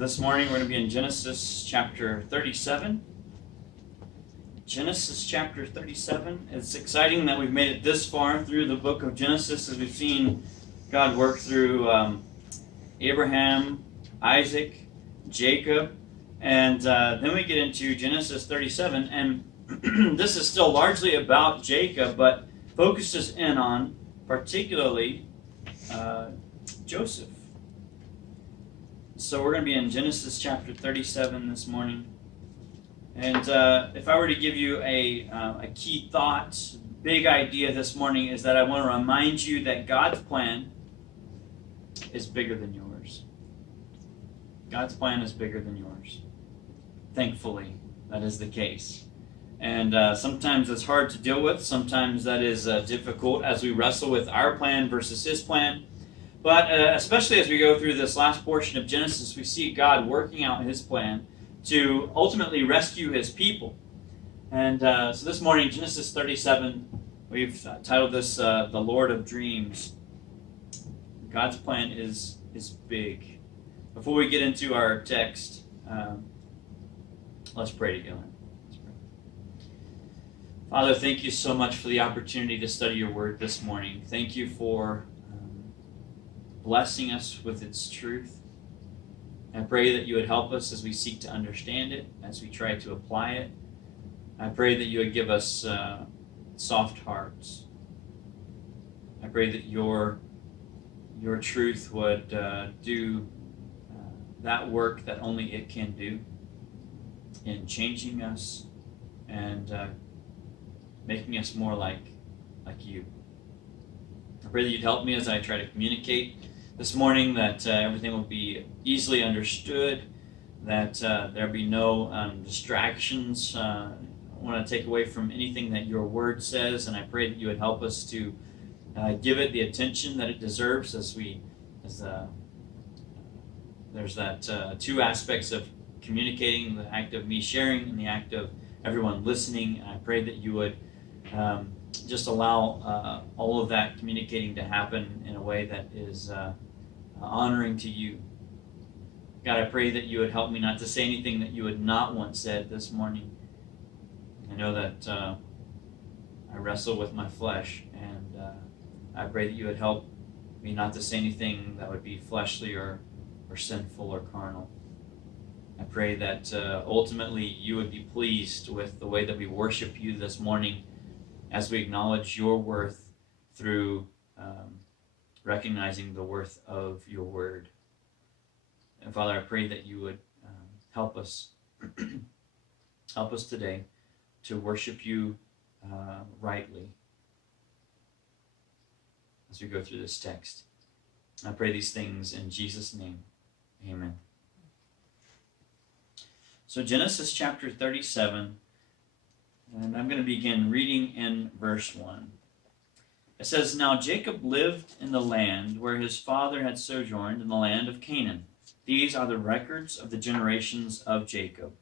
This morning we're going to be in Genesis chapter 37. Genesis chapter 37. It's exciting that we've made it this far through the book of Genesis as we've seen God work through Abraham, Isaac, Jacob, and then we get into Genesis 37, and this is still largely about Jacob, but focuses in on particularly Joseph. So we're going to be in Genesis chapter 37 this morning. And if I were to give you a key thought, big idea this morning is that I want to remind you that God's plan is bigger than yours. God's plan is bigger than yours. Thankfully, that is the case. And sometimes it's hard to deal with. Sometimes that is difficult as we wrestle with our plan versus His plan. But especially as we go through this last portion of Genesis, we see God working out His plan to ultimately rescue His people. And so this morning, Genesis 37, we've titled this The Lord of Dreams. God's plan is big. Before we get into our text, let's pray together. Father, thank you so much for the opportunity to study your word this morning. Thank you for blessing us with its truth. I pray that you would help us as we seek to understand it, as we try to apply it. I pray that you would give us soft hearts. I pray that your truth would do that work that only it can do in changing us and making us more like you. I pray that you'd help me as I try to communicate this morning, that everything will be easily understood, that there be no distractions. I want to take away from anything that your word says, and I pray that you would help us to give it the attention that it deserves there's that two aspects of communicating, the act of me sharing and the act of everyone listening. I pray that you would just allow all of that communicating to happen in a way that is honoring to you. God, I pray that you would help me not to say anything that you would not want said this morning. I know that I wrestle with my flesh, and I pray that you would help me not to say anything that would be fleshly or sinful or carnal. I pray that ultimately you would be pleased with the way that we worship you this morning as we acknowledge your worth through recognizing the worth of your word. And Father, I pray that you would help us today to worship you rightly as we go through this text. I pray these things in Jesus' name. Amen. So Genesis chapter 37, and I'm going to begin reading in verse 1. It says, "Now Jacob lived in the land where his father had sojourned, in the land of Canaan. These are the records of the generations of Jacob.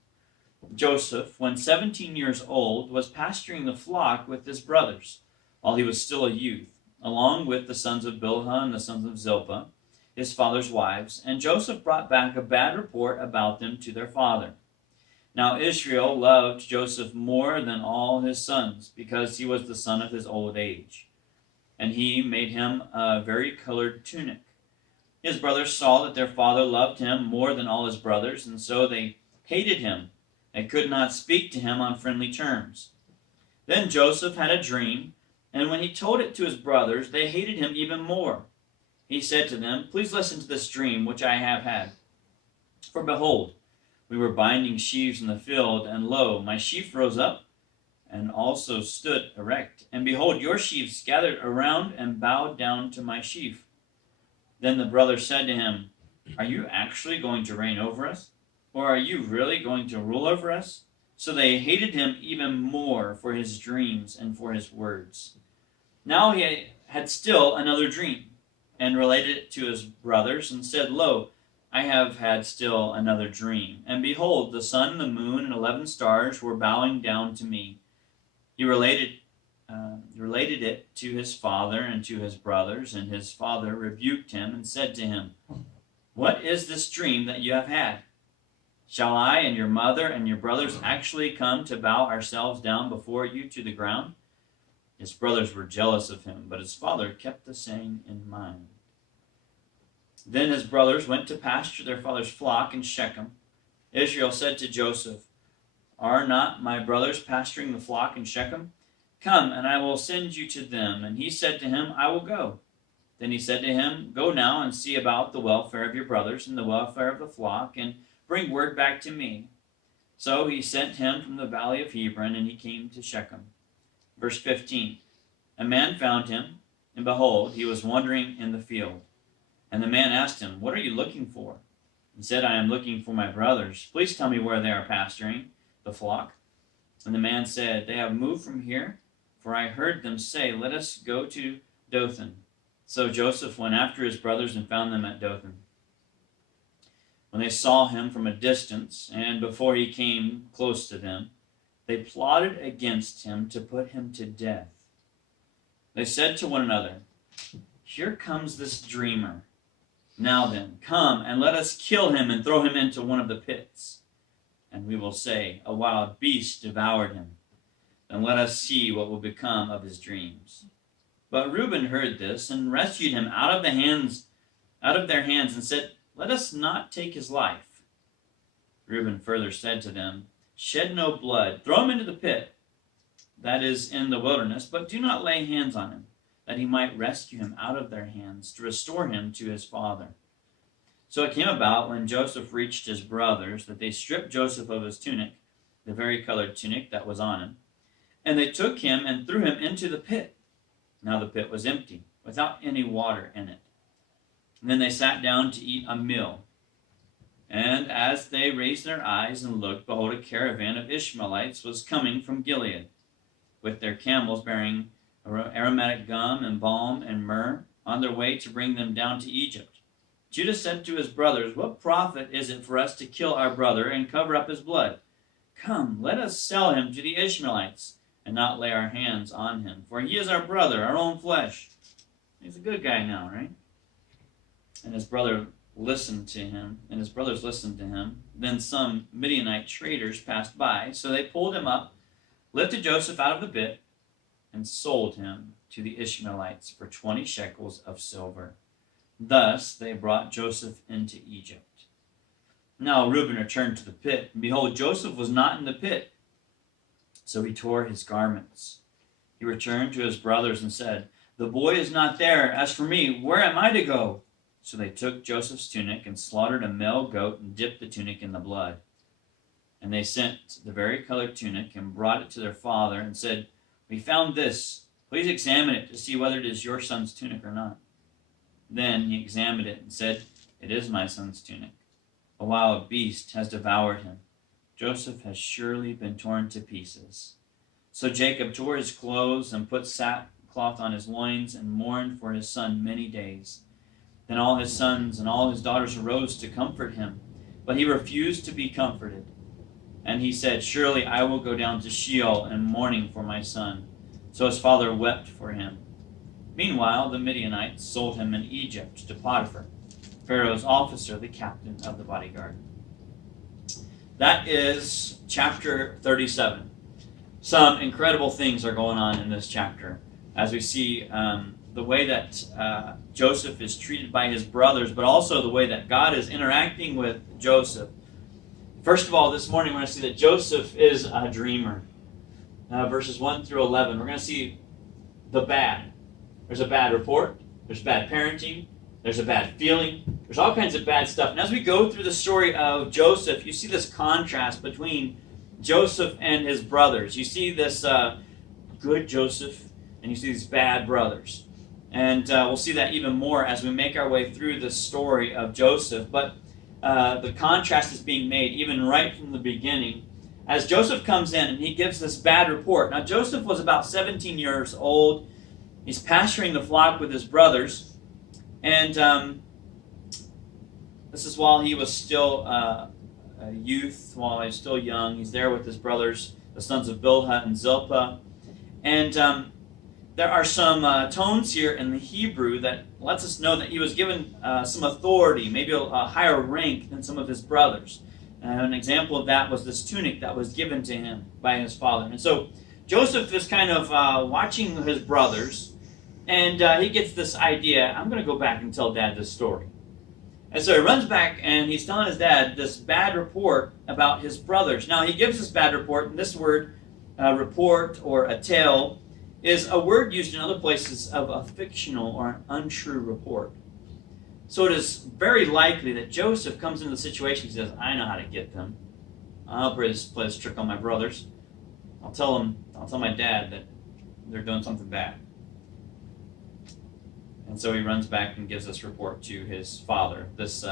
Joseph, when 17 years old, was pasturing the flock with his brothers, while he was still a youth, along with the sons of Bilhah and the sons of Zilpah, his father's wives, and Joseph brought back a bad report about them to their father. Now Israel loved Joseph more than all his sons, because he was the son of his old age. And he made him a vari-colored tunic. His brothers saw that their father loved him more than all his brothers, and so they hated him and could not speak to him on friendly terms. Then Joseph had a dream, and when he told it to his brothers, they hated him even more. He said to them, 'Please listen to this dream which I have had. For behold, we were binding sheaves in the field, and lo, my sheaf rose up and also stood erect. And behold, your sheaves gathered around and bowed down to my sheaf.' Then the brothers said to him, 'Are you actually going to reign over us? Or are you really going to rule over us?' So they hated him even more for his dreams and for his words. Now he had still another dream, and related it to his brothers, and said, 'Lo, I have had still another dream. And behold, the sun, the moon, and 11 stars were bowing down to me.' He related it to his father and to his brothers, and his father rebuked him and said to him, 'What is this dream that you have had? Shall I and your mother and your brothers actually come to bow ourselves down before you to the ground?" His brothers were jealous of him, but his father kept the saying in mind. Then his brothers went to pasture their father's flock in Shechem. Israel said to Joseph, "Are not my brothers pasturing the flock in Shechem? Come, and I will send you to them." And he said to him, "I will go." Then he said to him, "Go now and see about the welfare of your brothers and the welfare of the flock, and bring word back to me." So he sent him from the valley of Hebron, and he came to Shechem. Verse 15, a man found him, and behold, he was wandering in the field. And the man asked him, "What are you looking for?" He said, "I am looking for my brothers. Please tell me where they are pasturing the flock." And the man said, "They have moved from here, for I heard them say, 'Let us go to Dothan.'" So Joseph went after his brothers and found them at Dothan. When they saw him from a distance, and before he came close to them, they plotted against him to put him to death. They said to one another, "Here comes this dreamer. Now then, come and let us kill him and throw him into one of the pits. And we will say, 'A wild beast devoured him.' Then let us see what will become of his dreams." But Reuben heard this and rescued him out of their hands and said, "Let us not take his life." Reuben further said to them, "Shed no blood. Throw him into the pit that is in the wilderness, but do not lay hands on him, that he might rescue him out of their hands, to restore him to his father." So it came about, when Joseph reached his brothers, that they stripped Joseph of his tunic, the varicolored tunic that was on him, and they took him and threw him into the pit. Now the pit was empty, without any water in it. And then they sat down to eat a meal. And as they raised their eyes and looked, behold, a caravan of Ishmaelites was coming from Gilead, with their camels bearing aromatic gum and balm and myrrh, on their way to bring them down to Egypt. Judah said to his brothers, "What profit is it for us to kill our brother and cover up his blood? Come, let us sell him to the Ishmaelites, and not lay our hands on him, for he is our brother, our own flesh." He's a good guy now, right? And his brothers listened to him. Then some Midianite traders passed by, so they pulled him up, lifted Joseph out of the pit, and sold him to the Ishmaelites for 20 shekels of silver. Thus they brought Joseph into Egypt. Now Reuben returned to the pit, and behold, Joseph was not in the pit. So he tore his garments. He returned to his brothers and said, "The boy is not there. As for me, where am I to go?" So they took Joseph's tunic and slaughtered a male goat and dipped the tunic in the blood. And they sent the varicolored tunic and brought it to their father and said, "We found this. Please examine it to see whether it is your son's tunic or not." Then he examined it and said, "It is my son's tunic. A wild beast has devoured him. Joseph has surely been torn to pieces." So Jacob tore his clothes and put sackcloth on his loins and mourned for his son many days. Then all his sons and all his daughters arose to comfort him, but he refused to be comforted. And he said, "Surely I will go down to Sheol in mourning for my son." So his father wept for him. Meanwhile, the Midianites sold him in Egypt to Potiphar, Pharaoh's officer, the captain of the bodyguard. That is chapter 37. Some incredible things are going on in this chapter as we see the way that Joseph is treated by his brothers, but also the way that God is interacting with Joseph. First of all, this morning we're going to see that Joseph is a dreamer. Verses 1 through 11, we're going to see the bad. There's a bad report. There's bad parenting. There's a bad feeling. There's all kinds of bad stuff. And as we go through the story of Joseph, you see this contrast between Joseph and his brothers. You see this good Joseph, and you see these bad brothers. And we'll see that even more as we make our way through the story of Joseph. But the contrast is being made even right from the beginning. As Joseph comes in and he gives this bad report. Now, Joseph was about 17 years old. He's pasturing the flock with his brothers. And this is while he was still a youth, while he was still young. He's there with his brothers, the sons of Bilhah and Zilpah. And there are some tones here in the Hebrew that lets us know that he was given some authority, maybe a higher rank than some of his brothers. An example of that was this tunic that was given to him by his father. And so Joseph is kind of watching his brothers, and he gets this idea, I'm going to go back and tell Dad this story. And so he runs back, and he's telling his dad this bad report about his brothers. Now, he gives this bad report, and this word, report or a tale, is a word used in other places of a fictional or an untrue report. So it is very likely that Joseph comes into the situation. He says, I know how to get them. I'll play this trick on my brothers. I'll tell my dad that they're doing something bad. And so he runs back and gives this report to his father. This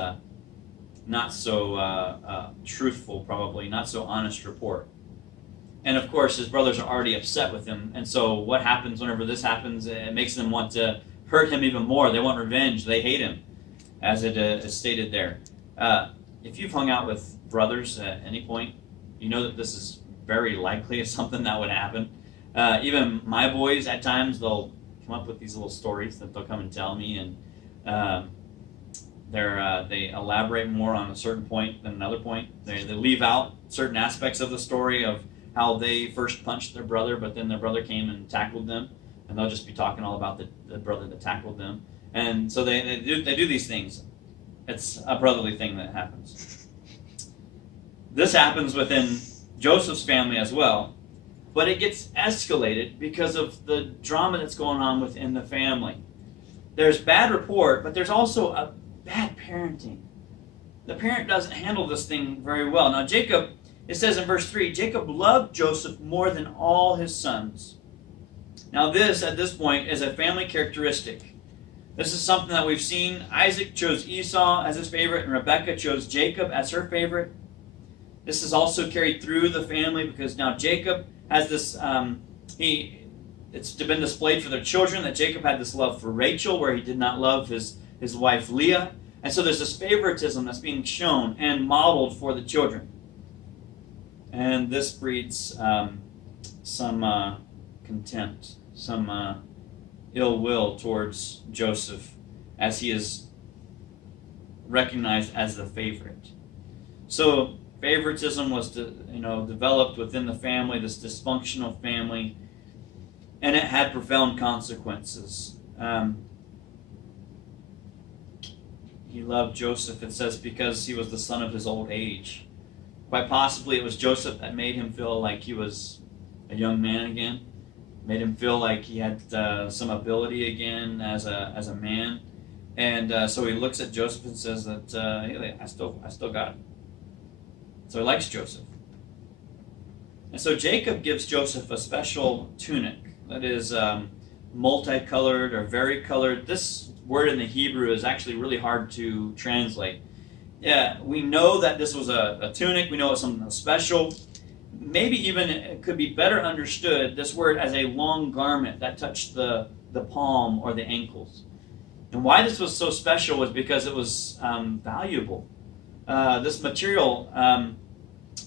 not so truthful, probably, not so honest report. And of course, his brothers are already upset with him. And so what happens whenever this happens? It makes them want to hurt him even more. They want revenge. They hate him, as it is stated there. If you've hung out with brothers at any point, you know that this is very likely something that would happen. Even my boys, at times, they'll come up with these little stories that they'll come and tell me, and they elaborate more on a certain point than another point. They leave out certain aspects of the story of how they first punched their brother, but then their brother came and tackled them, and they'll just be talking all about the brother that tackled them. And so they do these things. It's a brotherly thing that happens. This happens within Joseph's family as well, but it gets escalated because of the drama that's going on within the family. There's bad report, but there's also a bad parenting. The parent doesn't handle this thing very well. Now Jacob, it says in verse 3, Jacob loved Joseph more than all his sons. Now this, at this point, is a family characteristic. This is something that we've seen. Isaac chose Esau as his favorite, and Rebekah chose Jacob as her favorite. This is also carried through the family because now Jacob has this, it's been displayed for their children that Jacob had this love for Rachel where he did not love his wife Leah. And so there's this favoritism that's being shown and modeled for the children. And this breeds some contempt, some ill will towards Joseph as he is recognized as the favorite. So favoritism was developed within the family, this dysfunctional family, and it had profound consequences. He loved Joseph, it says, because he was the son of his old age. Quite possibly it was Joseph that made him feel like he was a young man again, made him feel like he had some ability again as a man. And so he looks at Joseph and says that, hey, I still got it. So he likes Joseph. And so Jacob gives Joseph a special tunic that is multicolored or varicolored. This word in the Hebrew is actually really hard to translate. Yeah, we know that this was a tunic. We know it's something special. Maybe even it could be better understood, this word, as a long garment that touched the palm or the ankles. And why this was so special was because it was valuable. This material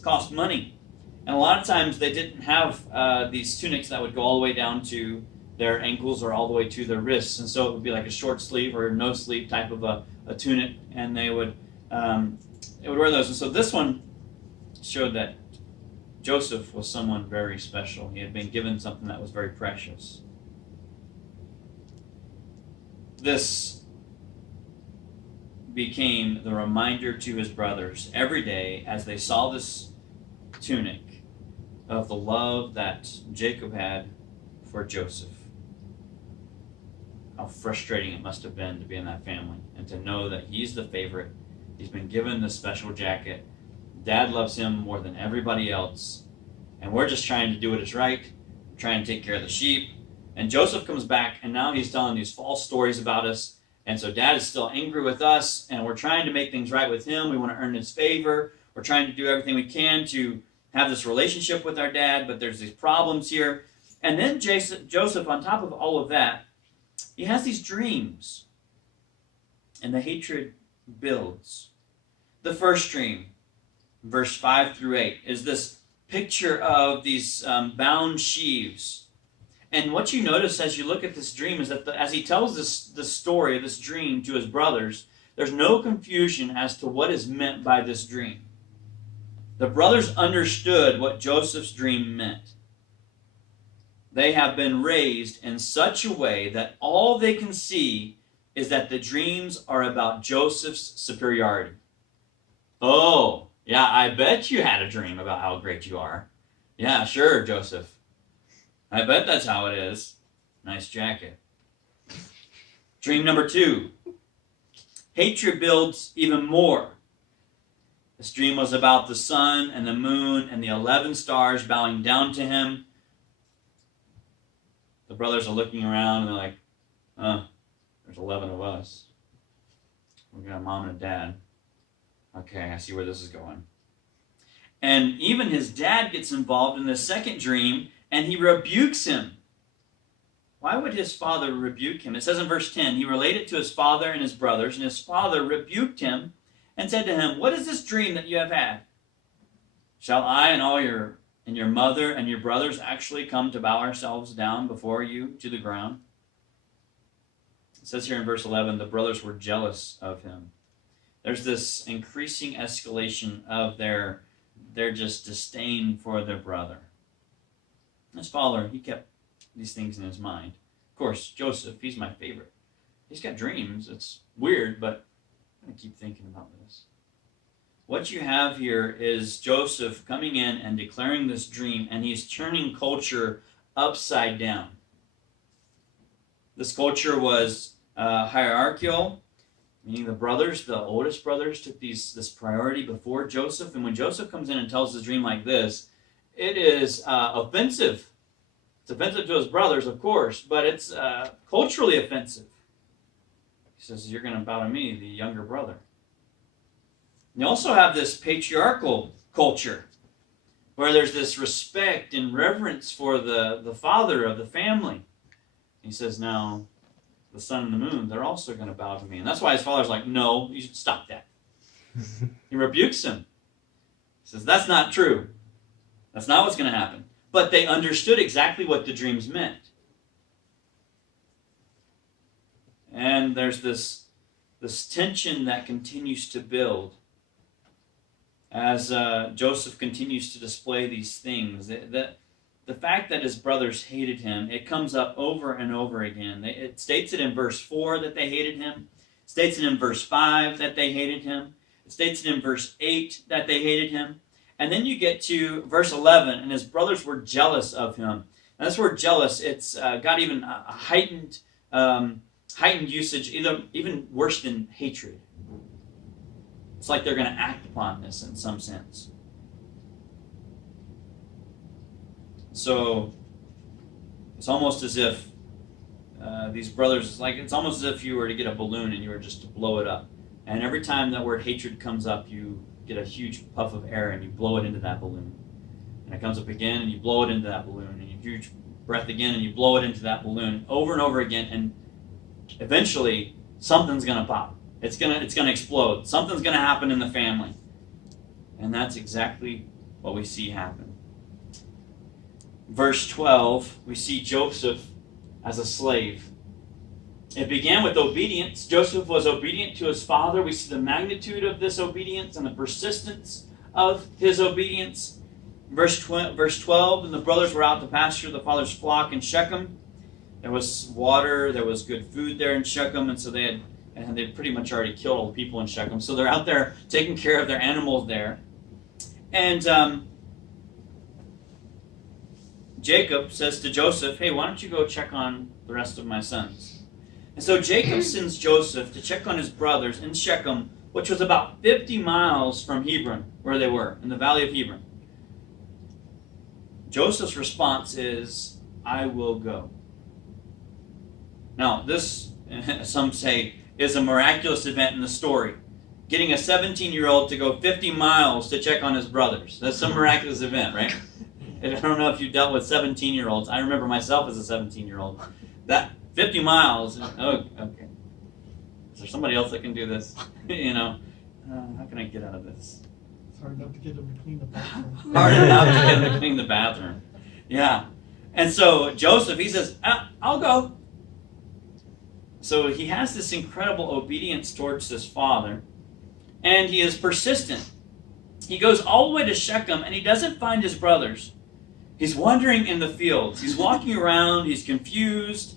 cost money. And a lot of times they didn't have these tunics that would go all the way down to their ankles or all the way to their wrists. And so it would be like a short sleeve or no sleeve type of a tunic. And they would wear those. And so this one showed that Joseph was someone very special. He had been given something that was very precious. This became the reminder to his brothers every day as they saw this tunic of the love that Jacob had for Joseph. How frustrating it must have been to be in that family and to know that he's the favorite. He's been given this special jacket. Dad loves him more than everybody else. And we're just trying to do what is right, trying to take care of the sheep. And Joseph comes back, and now he's telling these false stories about us. And so Dad is still angry with us, and we're trying to make things right with him. We want to earn his favor. We're trying to do everything we can to have this relationship with our dad, but there's these problems here. And then Joseph, on top of all of that, he has these dreams. And the hatred builds. The first dream, verse 5 through 8, is this picture of these bound sheaves. And what you notice as you look at this dream is that as he tells this story, this dream to his brothers, there's no confusion as to what is meant by this dream. The brothers understood what Joseph's dream meant. They have been raised in such a way that all they can see is that the dreams are about Joseph's superiority. Oh, yeah, I bet you had a dream about how great you are. Yeah, sure, Joseph. I bet that's how it is. Nice jacket. Dream number 2. Hatred builds even more. This dream was about the sun and the moon and the 11 stars bowing down to him. The brothers are looking around and they're like, there's 11 of us. We got a mom and a dad. Okay, I see where this is going. And even his dad gets involved in the second dream and he rebukes him. Why would his father rebuke him? It says in verse 10, he related to his father and his brothers, and his father rebuked him and said to him, what is this dream that you have had? Shall I and your mother and your brothers actually come to bow ourselves down before you to the ground? It says here in verse 11, the brothers were jealous of him. There's this increasing escalation of their just disdain for their brother. His father, he kept these things in his mind. Of course, Joseph, he's my favorite. He's got dreams. It's weird, but I'm going to keep thinking about this. What you have here is Joseph coming in and declaring this dream, and he's turning culture upside down. This culture was hierarchical, meaning the brothers, the oldest brothers, took this priority before Joseph. And when Joseph comes in and tells his dream like this, it is offensive. It's offensive to his brothers, of course, but it's culturally offensive. He says, you're going to bow to me, the younger brother. You also have this patriarchal culture where there's this respect and reverence for the father of the family. He says, now, the sun and the moon, they're also going to bow to me. And that's why his father's like, no, you should stop that. He rebukes him. He says, that's not true. That's not what's going to happen. But they understood exactly what the dreams meant. And there's this tension that continues to build as Joseph continues to display these things. The fact that his brothers hated him, it comes up over and over again. It states it in verse 4 that they hated him. It states it in verse 5 that they hated him. It states it in verse 8 that they hated him. And then you get to verse 11, and his brothers were jealous of him. And this word jealous, it's got even a heightened usage, even worse than hatred. It's like they're going to act upon this in some sense. So it's almost as if these brothers, it's almost as if you were to get a balloon and you were just to blow it up. And every time that word hatred comes up, you get a huge puff of air and you blow it into that balloon. And it comes up again and you blow it into that balloon. And you huge breath again and you blow it into that balloon over and over again. And eventually something's going to pop. It's gonna explode. Something's going to happen in the family. And that's exactly what we see happen. Verse 12, we see Joseph as a slave. It began with obedience. Joseph was obedient to his father. We see the magnitude of this obedience and the persistence of his obedience. Verse 12, and the brothers were out to pasture the father's flock in Shechem. There was water, there was good food there in Shechem, and so they'd pretty much already killed all the people in Shechem. So they're out there taking care of their animals there. And Jacob says to Joseph, hey, why don't you go check on the rest of my sons? And so Jacob sends Joseph to check on his brothers in Shechem, which was about 50 miles from Hebron, where they were, in the valley of Hebron. Joseph's response is, I will go. Now, this, some say, is a miraculous event in the story. Getting a 17-year-old to go 50 miles to check on his brothers. That's some miraculous event, right? I don't know if you've dealt with 17-year-olds. I remember myself as a 17-year-old. That 50 miles, oh, okay. Is there somebody else that can do this? How can I get out of this? It's hard enough to get them to clean the bathroom. Hard enough to get them to clean the bathroom. Yeah. And so Joseph, he says, I'll go. So he has this incredible obedience towards his father, and he is persistent. He goes all the way to Shechem, and he doesn't find his brothers. He's wandering in the fields. He's walking around. He's confused.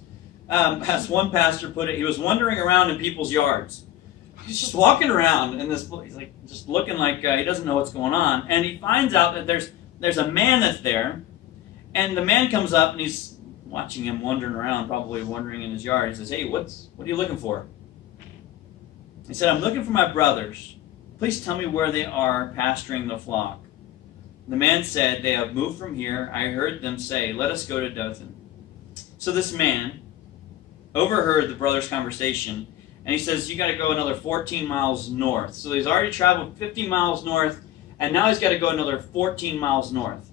As one pastor put it, he was wandering around in people's yards. He's just walking around in this. He's like just looking like he doesn't know what's going on. And he finds out that there's a man that's there, and the man comes up and he's watching him wandering around, probably wandering in his yard. He says, "Hey, what are you looking for?" He said, "I'm looking for my brothers. Please tell me where they are pasturing the flock." The man said, "They have moved from here. I heard them say, 'Let us go to Dothan.'" So this man overheard the brothers' conversation, and he says, "You got to go another 14 miles north." So he's already traveled 50 miles north, and now he's got to go another 14 miles north.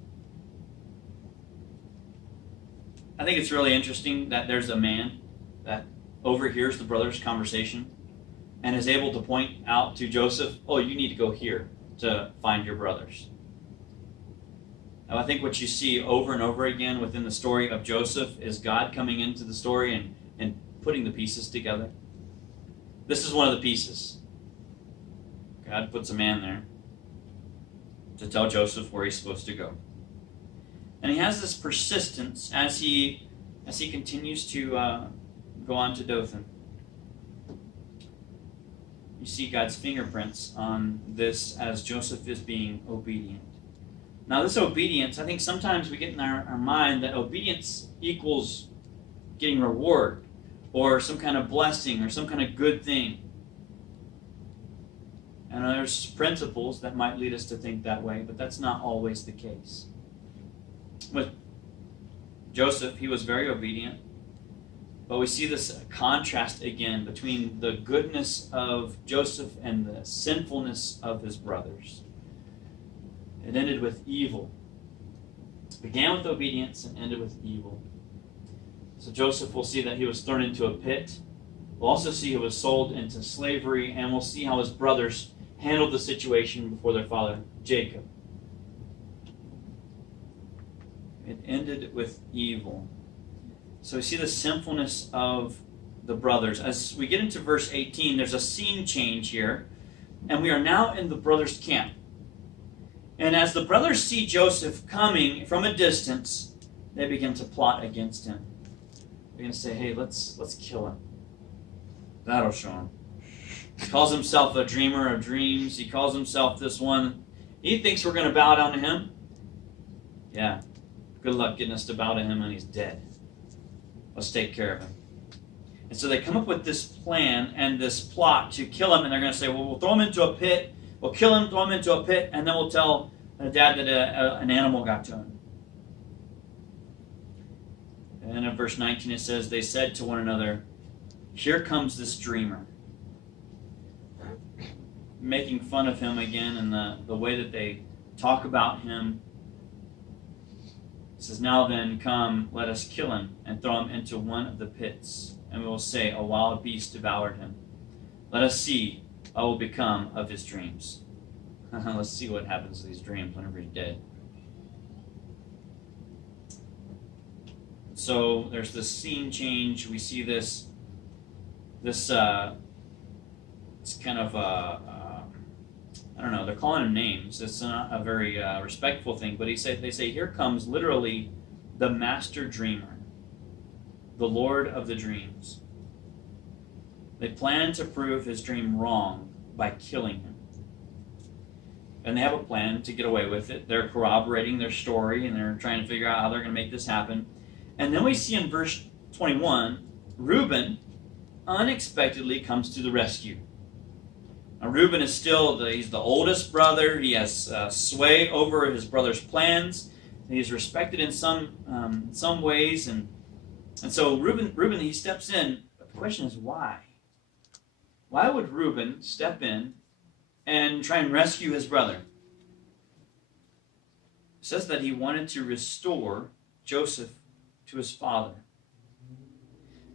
I think it's really interesting that there's a man that overhears the brothers' conversation and is able to point out to Joseph, "Oh, you need to go here to find your brothers." Now, I think what you see over and over again within the story of Joseph is God coming into the story and putting the pieces together. This is one of the pieces. God puts a man there to tell Joseph where he's supposed to go. And he has this persistence as he continues to go on to Dothan. You see God's fingerprints on this as Joseph is being obedient. Now this obedience, I think sometimes we get in our mind that obedience equals getting reward or some kind of blessing or some kind of good thing. And there's principles that might lead us to think that way, but that's not always the case. With Joseph, he was very obedient, but we see this contrast again between the goodness of Joseph and the sinfulness of his brothers. It ended with evil. It began with obedience and ended with evil. So Joseph, will see that he was thrown into a pit. We'll also see he was sold into slavery, and we'll see how his brothers handled the situation before their father, Jacob. It ended with evil. So we see the sinfulness of the brothers. As we get into verse 18, there's a scene change here, and we are now in the brothers' camp. And as the brothers see Joseph coming from a distance, they begin to plot against him. They're going to say, "Hey, let's kill him. That'll show him." He calls himself a dreamer of dreams. He calls himself this one. He thinks we're going to bow down to him. Yeah. Good luck getting us to bow to him when he's dead. Let's take care of him. And so they come up with this plan and this plot to kill him, and they're going to say, "Well, we'll throw him into a pit. We'll kill him, throw him into a pit, and then we'll tell Dad that an animal got to him." And in verse 19 it says, "They said to one another, 'Here comes this dreamer.'" Making fun of him again and the way that they talk about him. It says, "Now then, come, let us kill him and throw him into one of the pits, and we will say, 'A wild beast devoured him.' Let us see what will become of his dreams." Let's see what happens to these dreams whenever he's dead. So there's this scene change. We see this kind of I don't know. They're calling him names. It's not a very respectful thing. But they say, "Here comes literally the master dreamer, the Lord of the dreams." They plan to prove his dream wrong by killing him. And they have a plan to get away with it. They're corroborating their story, and they're trying to figure out how they're going to make this happen. And then we see in verse 21, Reuben unexpectedly comes to the rescue. Now, Reuben is he's the oldest brother. He has sway over his brother's plans. He's respected in some ways. And so Reuben, he steps in. But the question is, why? Why would Reuben step in and try and rescue his brother? It says that he wanted to restore Joseph to his father.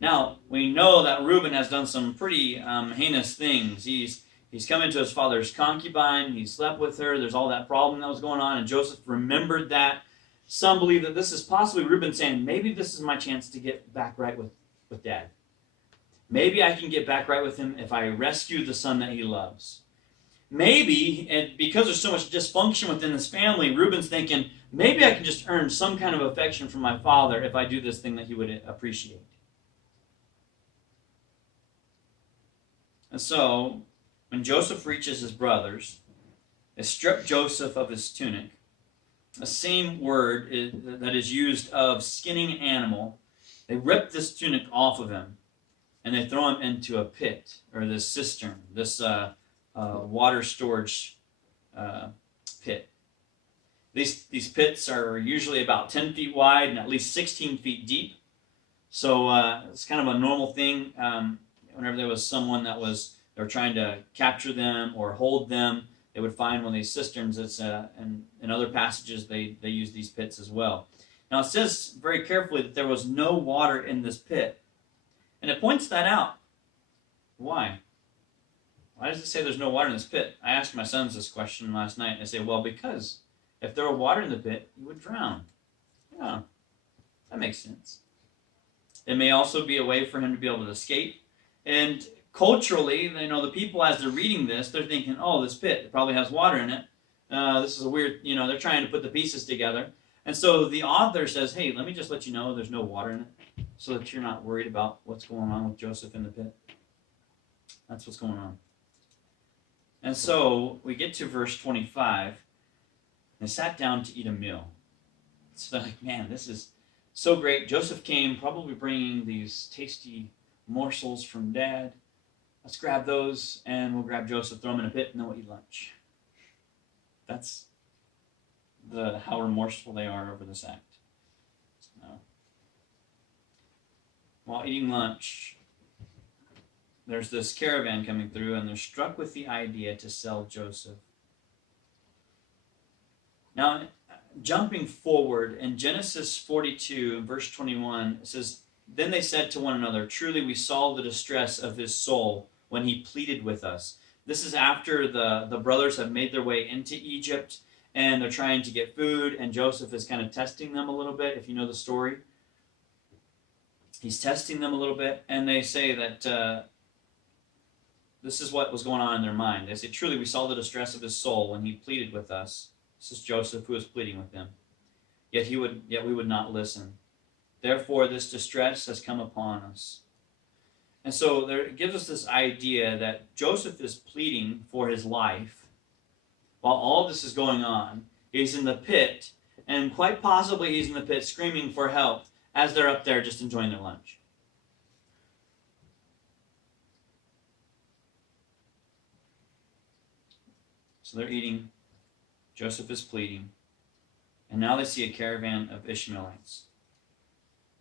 Now, we know that Reuben has done some pretty heinous things. He's come into his father's concubine. He slept with her. There's all that problem that was going on, and Joseph remembered that. Some believe that this is possibly Reuben saying, maybe this is my chance to get back right with Dad. Maybe I can get back right with him if I rescue the son that he loves. maybe, and because there's so much dysfunction within this family, Reuben's thinking, maybe I can just earn some kind of affection from my father if I do this thing that he would appreciate. And so, when Joseph reaches his brothers, they strip Joseph of his tunic. The same word that is used of skinning an animal. They rip this tunic off of him, and they throw him into a pit, or this cistern, this water storage pit. These pits are usually about 10 feet wide and at least 16 feet deep. So it's kind of a normal thing. Whenever there was someone they were trying to capture them or hold them, they would find one of these cisterns. And in other passages, they use these pits as well. Now it says very carefully that there was no water in this pit. And it points that out. Why? Why does it say there's no water in this pit? I asked my sons this question last night, and they say, well, because if there were water in the pit, you would drown. Yeah, that makes sense. It may also be a way for him to be able to escape. And culturally, the people, as they're reading this, they're thinking, oh, this pit, it probably has water in it. This is a weird, they're trying to put the pieces together. And so the author says, hey, let me just let you know there's no water in it so that you're not worried about what's going on with Joseph in the pit. That's what's going on. And so we get to verse 25. They sat down to eat a meal. So they're like, man, this is so great. Joseph came probably bringing these tasty morsels from Dad. Let's grab those, and we'll grab Joseph, throw him in a pit, and then we'll eat lunch. That's how remorseful they are over this act. No. While eating lunch, there's this caravan coming through, and they're struck with the idea to sell Joseph. Now, jumping forward, in Genesis 42, verse 21, it says, then they said to one another, truly we saw the distress of his soul when he pleaded with us. This is after the brothers have made their way into Egypt, and they're trying to get food, and Joseph is kind of testing them a little bit, if you know the story. He's testing them a little bit, and they say that this is what was going on in their mind. They say, truly we saw the distress of his soul when he pleaded with us. This is Joseph who was pleading with them. Yet we would not listen. Therefore, this distress has come upon us. And so it gives us this idea that Joseph is pleading for his life while all this is going on. He's in the pit, and quite possibly he's in the pit screaming for help as they're up there just enjoying their lunch. So they're eating. Joseph is pleading. And now they see a caravan of Ishmaelites.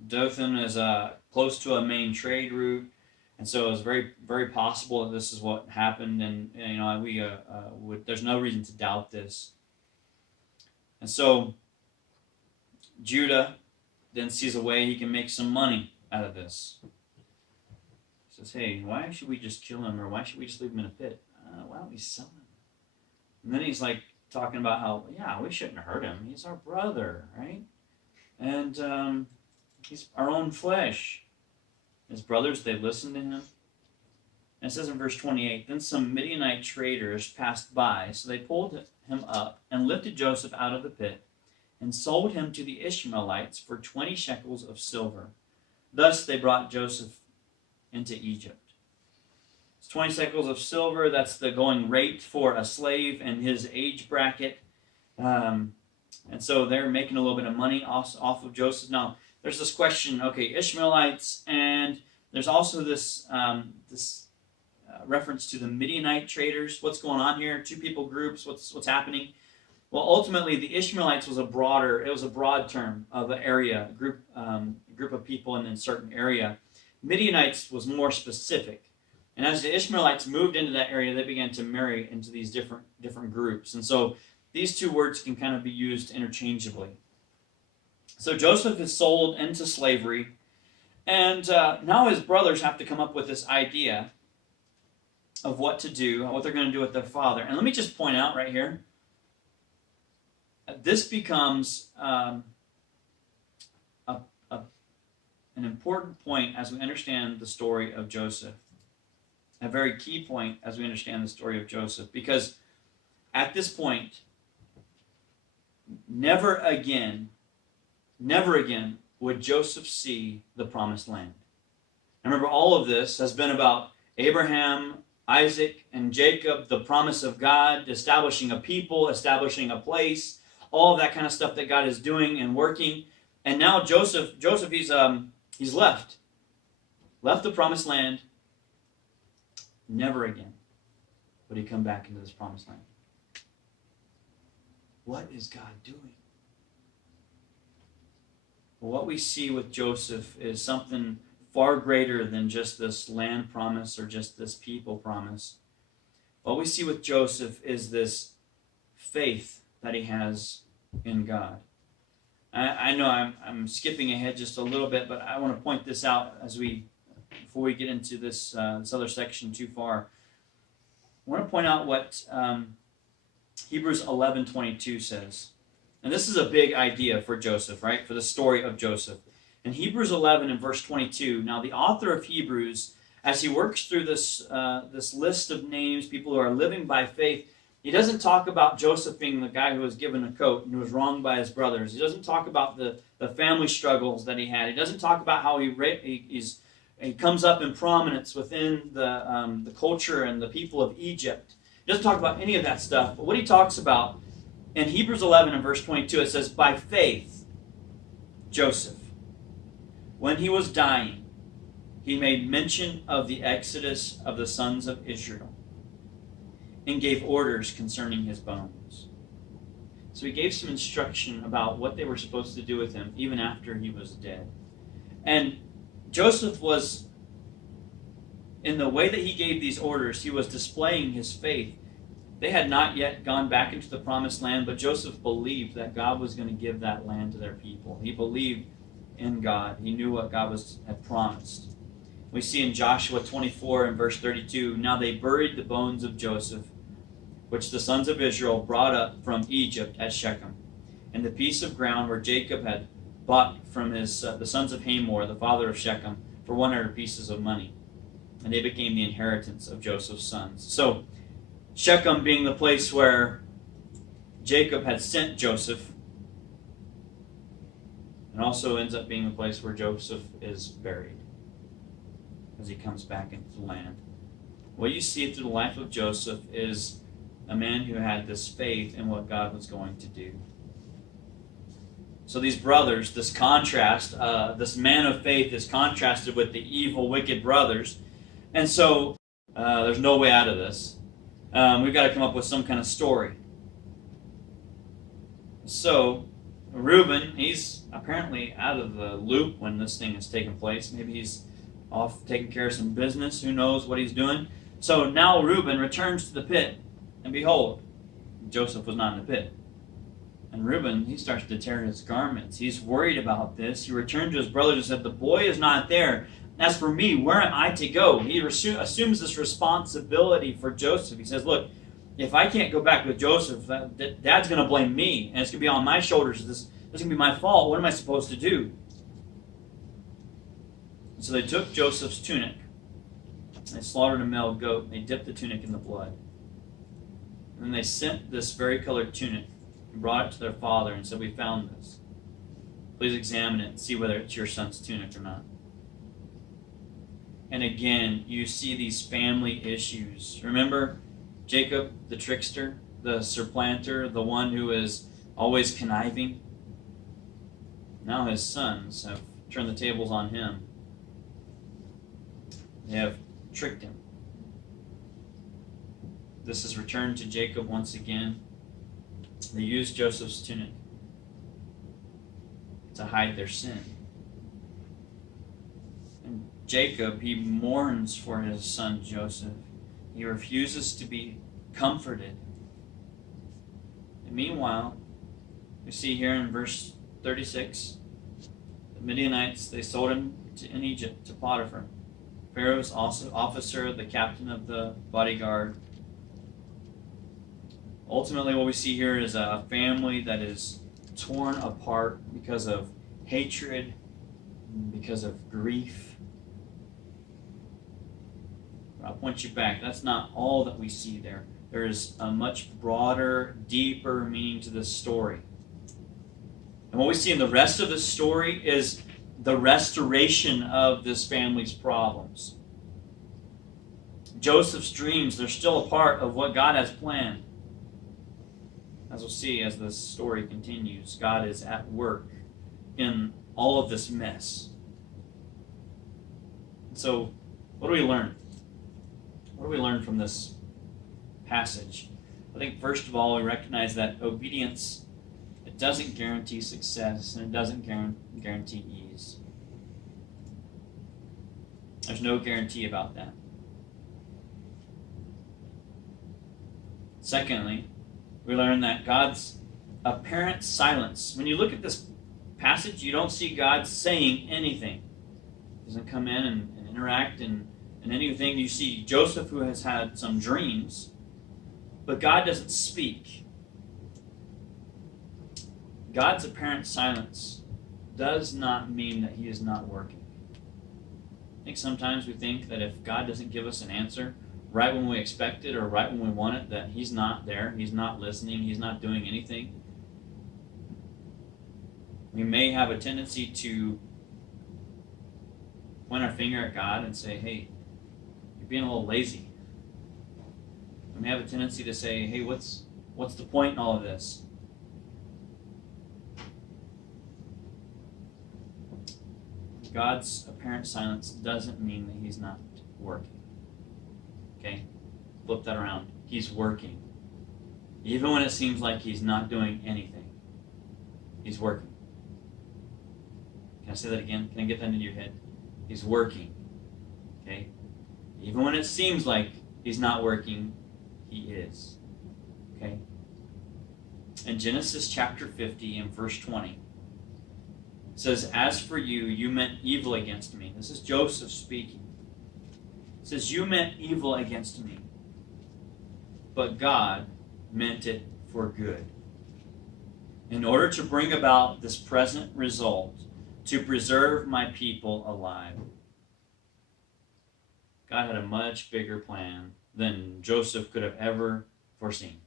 Dothan is close to a main trade route, and so it's very, very possible that this is what happened. And there's no reason to doubt this. And so Judah then sees a way he can make some money out of this. He says, "Hey, why should we just kill him, or why should we just leave him in a pit? Why don't we sell him?" And then he's like talking about how, yeah, we shouldn't hurt him. He's our brother, right? And he's our own flesh. His brothers, they listened to him. And it says in verse 28, then some Midianite traders passed by, so they pulled him up and lifted Joseph out of the pit and sold him to the Ishmaelites for 20 shekels of silver. Thus they brought Joseph into Egypt. It's 20 shekels of silver. That's the going rate for a slave in his age bracket. And so they're making a little bit of money off of Joseph. Now, there's this question, okay, Ishmaelites, and there's also this reference to the Midianite traders. What's going on here? Two people groups. What's happening? Well, ultimately, the Ishmaelites was a broad term of an area, a group of people in a certain area. Midianites was more specific. And as the Ishmaelites moved into that area, they began to marry into these different groups. And so these two words can kind of be used interchangeably. So Joseph is sold into slavery, and now his brothers have to come up with this idea of what to do, what they're going to do with their father. And let me just point out right here, this becomes an important point as we understand the story of Joseph. A very key point as we understand the story of Joseph, because at this point, never again would Joseph see the promised land. Remember, all of this has been about Abraham, Isaac, and Jacob, the promise of God, establishing a people, establishing a place, all of that kind of stuff that God is doing and working. And now Joseph, he's left the promised land. Never again would he come back into this promised land. What is God doing? Well, what we see with Joseph is something far greater than just this land promise or just this people promise. What we see with Joseph is this faith that he has in God. I know I'm skipping ahead just a little bit, but I want to point this out before we get into this other section too far. I want to point out what Hebrews 11:22 says. And this is a big idea for Joseph, right? For the story of Joseph. In Hebrews 11 and verse 22, now the author of Hebrews, as he works through this list of names, people who are living by faith, he doesn't talk about Joseph being the guy who was given a coat and who was wronged by his brothers. He doesn't talk about the family struggles that he had. He doesn't talk about how he comes up in prominence within the culture and the people of Egypt. He doesn't talk about any of that stuff. But what he talks about in Hebrews 11 and verse 22, it says, by faith, Joseph, when he was dying, he made mention of the exodus of the sons of Israel and gave orders concerning his bones. So he gave some instruction about what they were supposed to do with him even after he was dead. And Joseph was, in the way that he gave these orders, he was displaying his faith. They had not yet gone back into the promised land, but Joseph believed that God was going to give that land to their people. He believed in God. He knew what God had promised. We see in Joshua 24 and verse 32, now they buried the bones of Joseph, which the sons of Israel brought up from Egypt at Shechem, and the piece of ground where Jacob had bought from the sons of Hamor, the father of Shechem, for 100 pieces of money. And they became the inheritance of Joseph's sons. So Shechem being the place where Jacob had sent Joseph, and also ends up being the place where Joseph is buried as he comes back into the land. What you see through the life of Joseph is a man who had this faith in what God was going to do. So these brothers, this contrast, this man of faith is contrasted with the evil, wicked brothers. And so there's no way out of this. We've got to come up with some kind of story. So Reuben, he's apparently out of the loop when this thing is taking place. Maybe he's off taking care of some business. Who knows what he's doing? So now Reuben returns to the pit, and behold, Joseph was not in the pit. And Reuben, he starts to tear his garments. He's worried about this. He returned to his brothers and said, the boy is not there. As for me, where am I to go? He assumes this responsibility for Joseph. He says, look, if I can't go back with Joseph, Dad's going to blame me, and it's going to be on my shoulders. This is going to be my fault. What am I supposed to do? And so they took Joseph's tunic. They slaughtered a male goat. And they dipped the tunic in the blood. And then they sent this vari-colored tunic and brought it to their father and said, we found this. Please examine it and see whether it's your son's tunic or not. And again, you see these family issues. Remember Jacob, the trickster, the supplanter, the one who is always conniving? Now his sons have turned the tables on him. They have tricked him. This is returned to Jacob once again. They use Joseph's tunic to hide their sin. And Jacob, he mourns for his son Joseph. He refuses to be comforted. And meanwhile, we see here in verse 36, the Midianites, they sold him in Egypt to Potiphar, Pharaoh's officer, the captain of the bodyguard. Ultimately, what we see here is a family that is torn apart because of hatred, because of grief. I'll point you back. That's not all that we see there. There is a much broader, deeper meaning to this story. And what we see in the rest of the story is the restoration of this family's problems. Joseph's dreams, they're still a part of what God has planned. As we'll see as the story continues, God is at work in all of this mess. So, what do we learn? What do we learn from this passage? I think first of all, we recognize that obedience, it doesn't guarantee success, and it doesn't guarantee ease. There's no guarantee about that. Secondly, we learn that God's apparent silence. When you look at this passage, you don't see God saying anything. He doesn't come in and interact in anything. You see Joseph, who has had some dreams, but God doesn't speak. God's apparent silence does not mean that he is not working. I think sometimes we think that if God doesn't give us an answer right when we expect it or right when we want it, that he's not there, he's not listening, he's not doing anything. We may have a tendency to point our finger at God and say, hey, you're being a little lazy. We may have a tendency to say, hey, what's the point in all of this? God's apparent silence doesn't mean that he's not working. Okay? Flip that around. He's working. Even when it seems like he's not doing anything, he's working. Can I say that again? Can I get that into your head? He's working. Okay? Even when it seems like he's not working, he is. Okay? In Genesis chapter 50 and verse 20, it says, as for you, you meant evil against me. This is Joseph speaking. It says, you meant evil against me, but God meant it for good, in order to bring about this present result, to preserve my people alive. God had a much bigger plan than Joseph could have ever foreseen.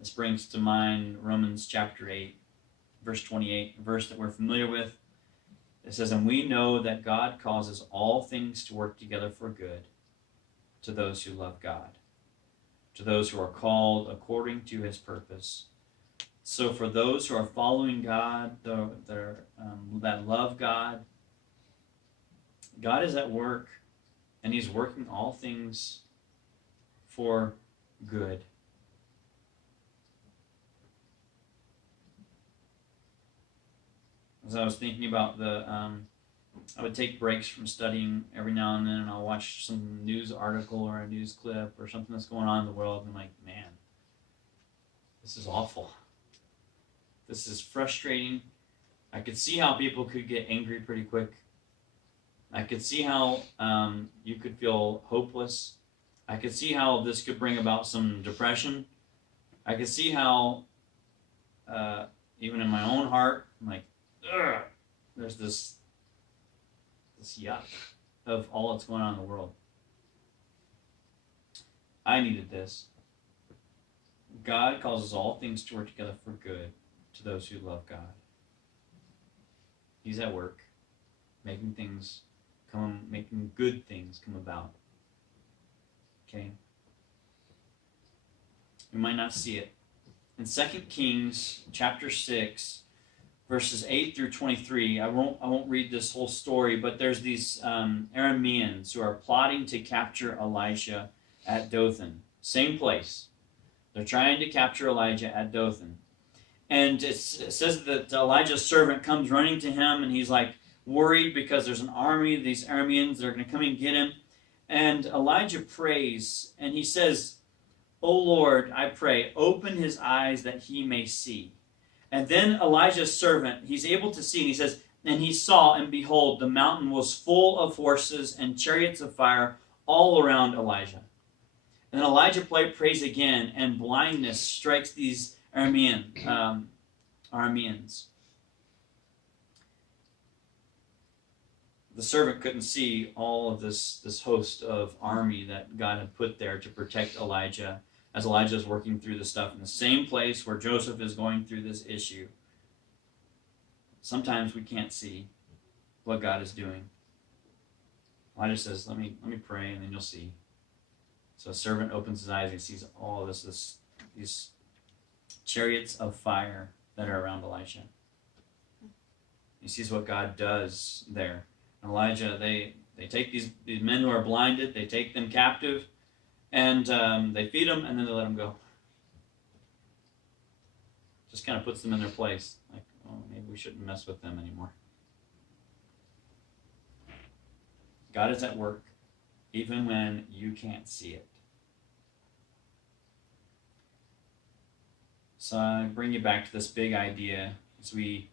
This brings to mind Romans chapter 8, verse 28, a verse that we're familiar with. It says, and we know that God causes all things to work together for good to those who love God, to those who are called according to his purpose. So for those who are following God, that love God, God is at work, and he's working all things for good. As I was thinking about I would take breaks from studying every now and then, and I'll watch some news article or a news clip or something that's going on in the world, and I'm like, man, this is awful. This is frustrating. I could see how people could get angry pretty quick. I could see how you could feel hopeless. I could see how this could bring about some depression. I could see how, even in my own heart, I'm like, ugh, there's this yuck of all that's going on in the world. I needed this. God causes all things to work together for good to those who love God. He's at work, making good things come about. Okay? We might not see it. In 2 Kings chapter 6, verses 8 through 23, I won't read this whole story, but there's these Arameans who are plotting to capture Elijah at Dothan. Same place. They're trying to capture Elijah at Dothan. And it says that Elijah's servant comes running to him, and he's like worried because there's an army of these Arameans that are going to come and get him. And Elijah prays, and he says, O Lord, I pray, open his eyes that he may see. And then Elijah's servant, he's able to see, and he says, and he saw, and behold, the mountain was full of horses and chariots of fire all around Elijah. And then Elijah prays again, and blindness strikes these Arameans. the servant couldn't see all of this host of army that God had put there to protect Elijah as Elijah is working through the stuff in the same place where Joseph is going through this issue. Sometimes we can't see what God is doing. Elijah says, let me pray, and then you'll see. So a servant opens his eyes and he sees all these chariots of fire that are around Elisha. He sees what God does there. And Elijah, they take these men who are blinded, they take them captive, and they feed them, and then they let them go. Just kind of puts them in their place. Like, oh, maybe we shouldn't mess with them anymore. God is at work, even when you can't see it. So I bring you back to this big idea as we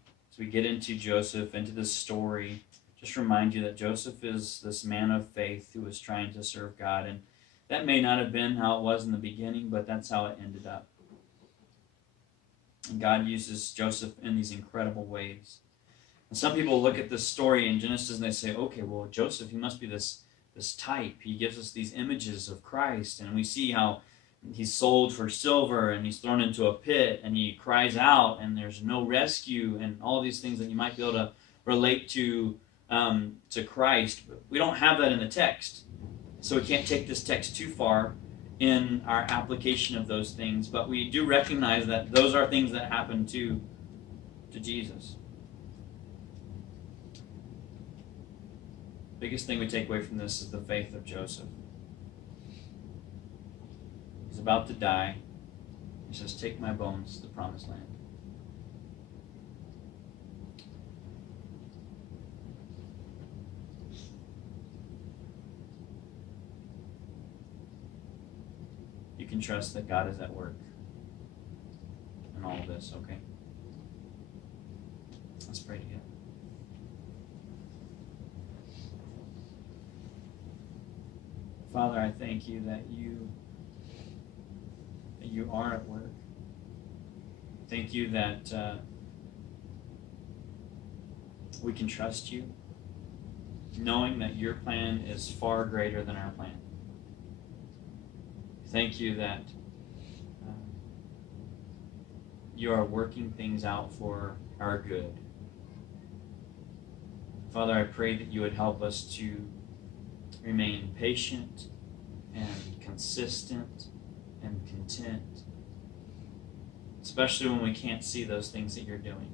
get into Joseph, into this story. Just remind you that Joseph is this man of faith who was trying to serve God. And that may not have been how it was in the beginning, but that's how it ended up. And God uses Joseph in these incredible ways. And some people look at this story in Genesis and they say, okay, well, Joseph, he must be this type. He gives us these images of Christ. And we see how he's sold for silver and he's thrown into a pit and he cries out and there's no rescue and all these things that you might be able to relate to Christ. But we don't have that in the text. So we can't take this text too far in our application of those things. But we do recognize that those are things that happen to Jesus. Biggest thing we take away from this is the faith of Joseph. He's about to die. He says, take my bones to the promised land. You can trust that God is at work in all of this, okay? Let's pray together. Father, I thank you that you are at work. Thank you that we can trust you, knowing that your plan is far greater than our plan. Thank you that you are working things out for our good. Father, I pray that you would help us to remain patient and consistent and content, especially when we can't see those things that you're doing.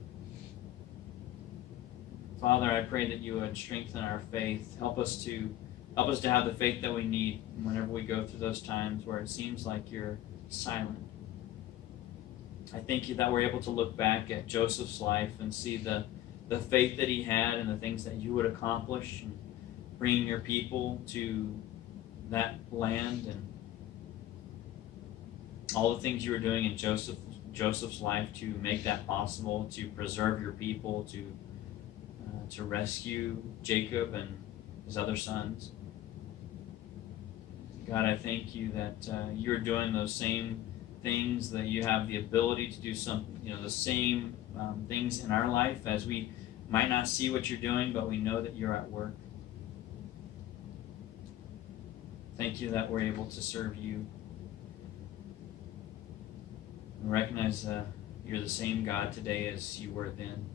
Father, I pray that you would strengthen our faith. Help us to have the faith that we need whenever we go through those times where it seems like you're silent. I thank you that we're able to look back at Joseph's life and see the faith that he had and the things that you would accomplish and bringing your people to that land and all the things you were doing in Joseph's life to make that possible, to preserve your people, to rescue Jacob and his other sons. God, I thank you that you're doing those same things, that you have the ability to do the same things in our life as we might not see what you're doing, but we know that you're at work. Thank you that we're able to serve you. And recognize you're the same God today as you were then.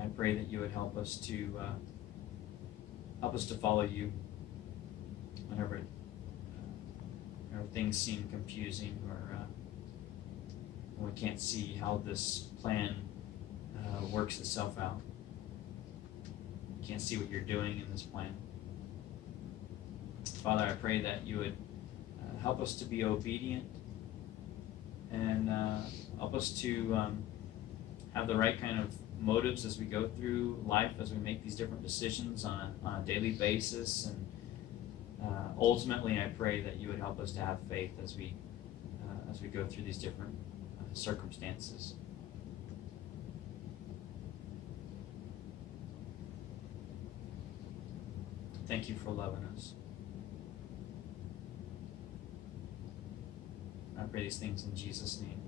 I pray that you would help us to follow you whenever things seem confusing or when we can't see how this plan works itself out. We can't see what you're doing in this plan. Father, I pray that you would help us to be obedient and help us to have the right kind of motives as we go through life, as we make these different decisions on a daily basis. And ultimately, I pray that you would help us to have faith as we go through these different circumstances. Thank you for loving us. I pray these things in Jesus' name.